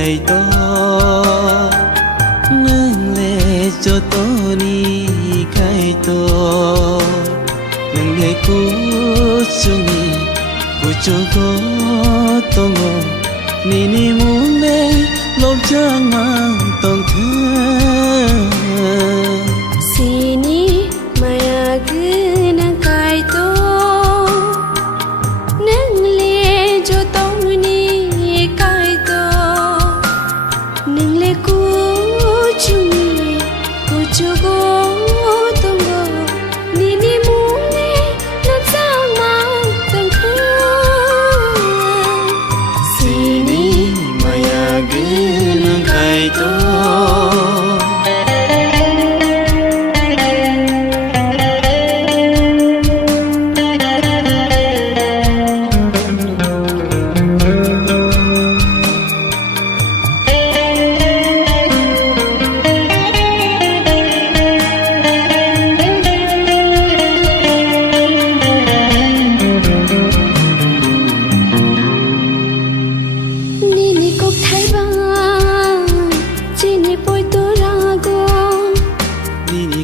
cài to nâng lệ cho to ni cài to nâng lệ cú chung ni cú cho có to ngô ni ni muốn lệ lom trang mang tông thương sini maya cứ nâng cài to nâng lệ cho to ni cài to nâng lệ cú chung ni cú cho có to ngô ni ni muốn lệ lom trang mang tông thương sini maya cứ nâng cài to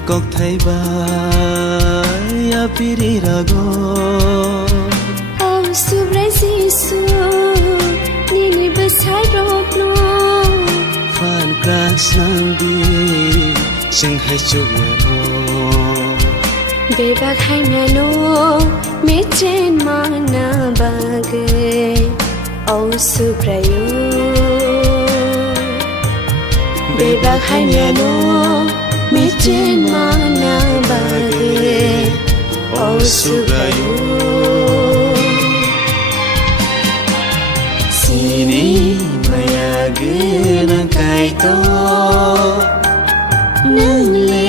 cok thay bay apiri rago oh subrai sisu nini besai rokno fan krak sandi sing hai chuk no be bak hai mano me chen mana bage oh subrai be bak hai mano me chen mana bage oh sugayo sini maya gana kai to nang le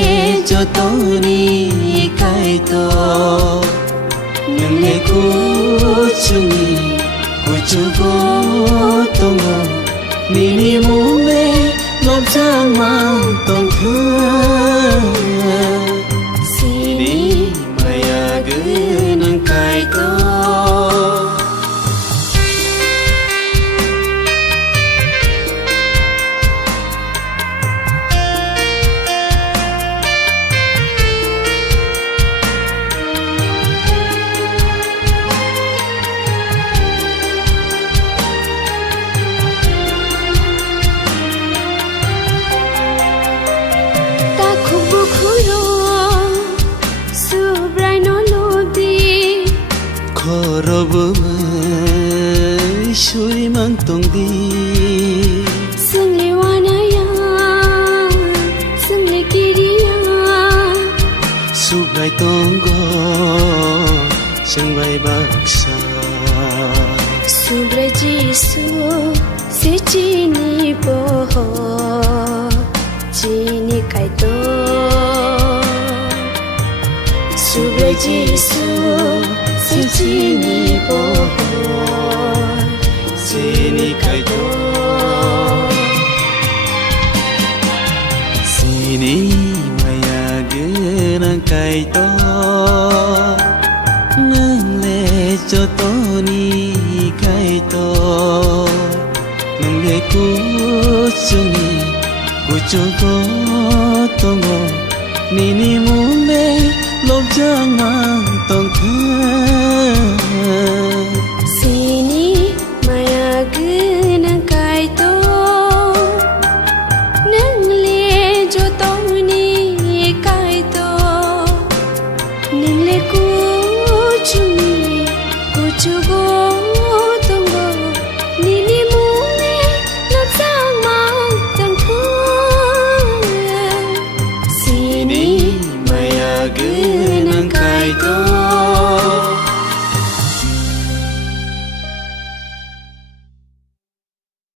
cho to ni kai to nang le ku chung ni ku chu go to ngo ni ni mu me lom trang mang tông thương sini maya gana kai to Robo mai suri mang tong di sung le wanaya sung le kiriya subrai tong go sang vai baksa subrai jisu se chini po chini kai to subrai jisu sini po sini kai to sini maya gana kai to nang le cho to ni kai to nang le ku chung ni ku cho ko to ngo ni ni mu le lom trang mang tông thương sini maya gana kai to nang le cho to ni kai to nang le ku chung ni ku chu go to ngo ni ni mu le lo sang mang tang thương sini maya gana kai to